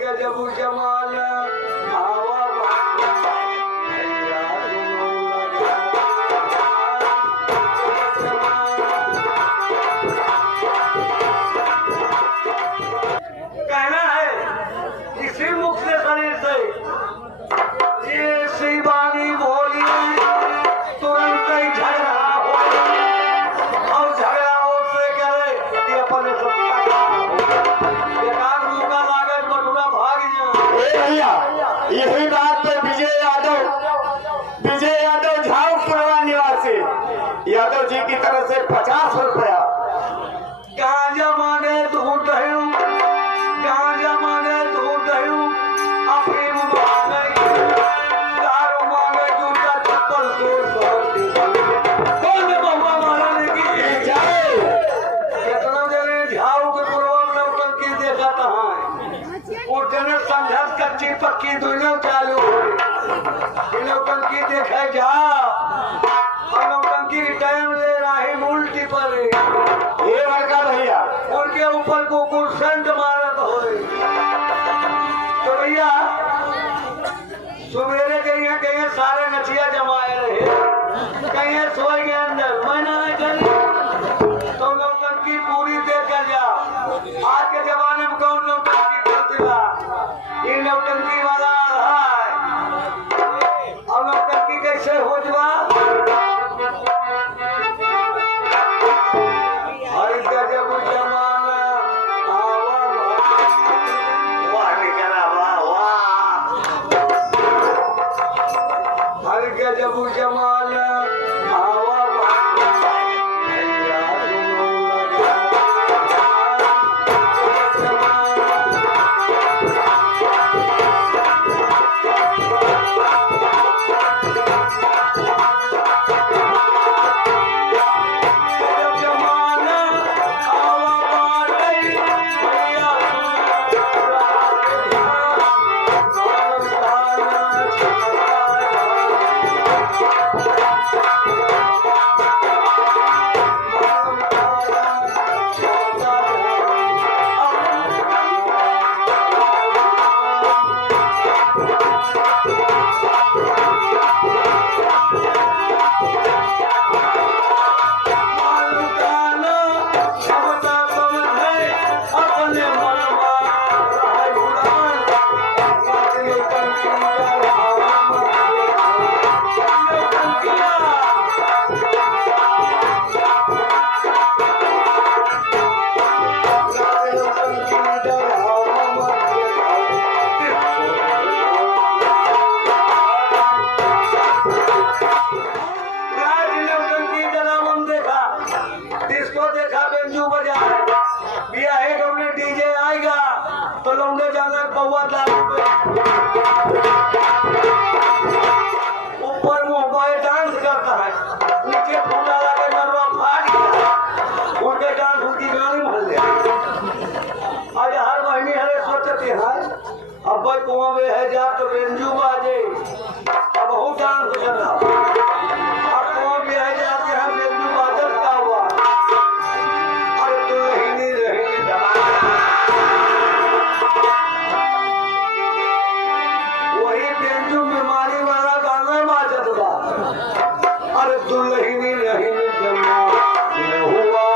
गजब जमाल आवा कहना है इसी मुख से शरीर से ये बानी बोली तुरंत ही झगड़ा हो और झगड़ा हो से करे ये अपने सत्ता बेकार मुका लागे बटुरा भाग जाए। भैया यही बात पे विजय यादव झाऊपुरवा निवासी यादव जी की तरफ से 50 रुपया गांजा मांगे ढूंढ रही हूँ, गांजा मांगे ढूंढ रही हूँ, अपनी मांगे दारू मांगे जूता चप्पल कौन में बहुआ मारा लेगी जाए कितना जने झाऊ के पूर्वक नौकर की देखा कहाँ है और जने संघर्ष कच्ची पक्की दोनों चालू नौकर की देखा जा और नौकर की टाइम ले रही उल्टी पर ये लड़का भैया उनके ऊपर कुकुर संत मारत हो तो भैया सवेरे कहीं सारे नचिया जमाए रहे कहीं सोए के अंदर मैंने नहीं करी तो नौकर की पूरी देख कर जा आज के जमाने में कौन नौकर की करती बा ये नौटंकी वाला है और नौकर की कैसे हो जवा हर गजब जमाना आवा वाह निकला वाह हर गजब जमाना आवा ऊपर मुंह डांस करता है नीचे फूटा लगे नरवा फाड़ गया उनके डांस उनकी गानी भर ले आज हर महीने हरे सोचते हैं अब भाई कुआं में है जा तो बेंजू बाजे अब बहुत डांस कर रहा अब कुआं में है जाते हैं बेंजू बाजत का हुआ अरे तो नहीं रहेंगे वही बेंजू बीमारी वाला गाना बाजत बा अरे दुल्हनी रही जमा हुआ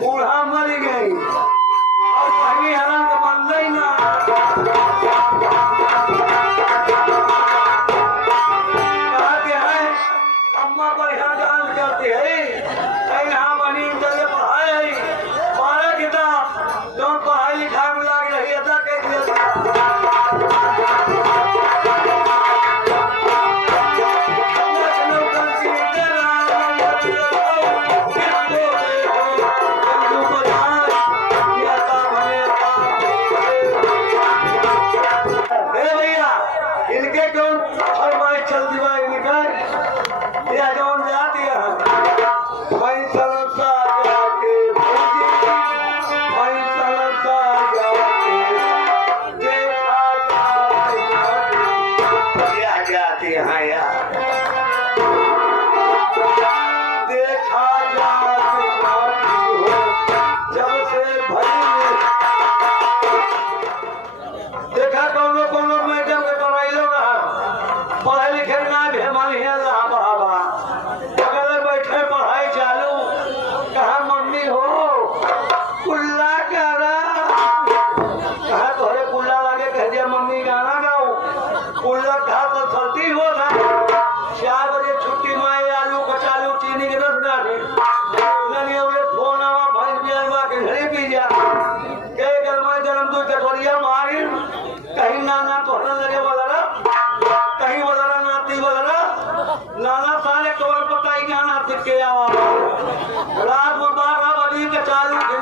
बूढ़ा मर गई और कहीं हरण के बन गई ना कहा के है अम्मा बढ़िया डांस करती है कहीं यहाँ बनी चले पढ़ाई 12 किताब जो पढ़ाई लिखाई में लग रही है कह दिया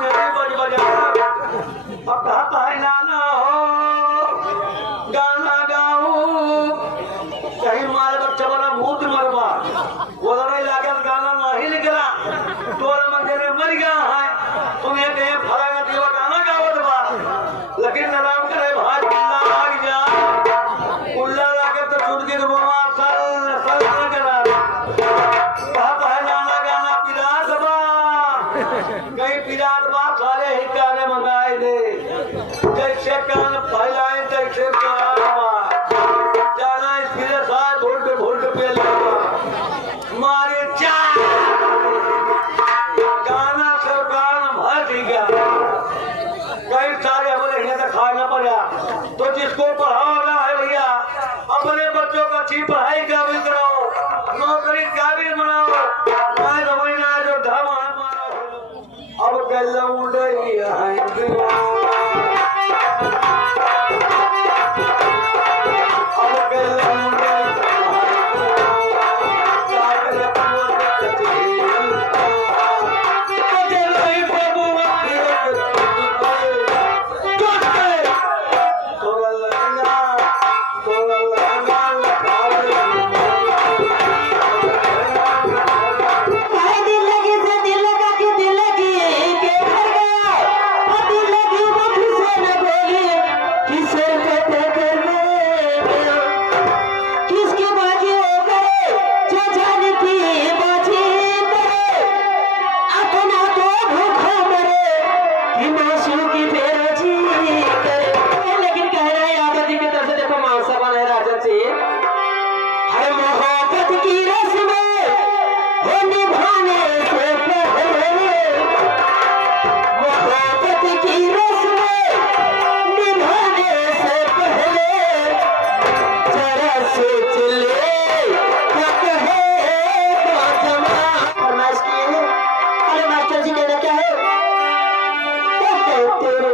मेरी बज बजा अब कहता है नाना हो गाना गाऊं कहीं मारे बच्चा बड़ा मूत मरवा वो लड़ाई लागे गाना नहीं निकला तोरा मंदिर में मर गया है तुम्हें कहीं फरागा दीवा गाना गावत बा लेकिन नाम करे भाई उल्ला लाग जा उल्ला लागे तो छूट के बोमा सल न करा कहता है नाना गाना पिरात बा कहीं पिरात बा सारे ही गाने मंगाए दे जैसे कान फैलाए तैसे कान जाना इसके साथ भोल्ट पे लगा मारे चार गाना सरकार भर दिया कई सारे हमारे यहाँ तक खाना पड़ा तो जिसको पढ़ाना है भैया अपने बच्चों को अच्छी पढ़ाई काबिल कराओ नौकरी काबिल बनाओ मैं समझना जो धर्म है मानो अब गल्ला मुंडे तेरे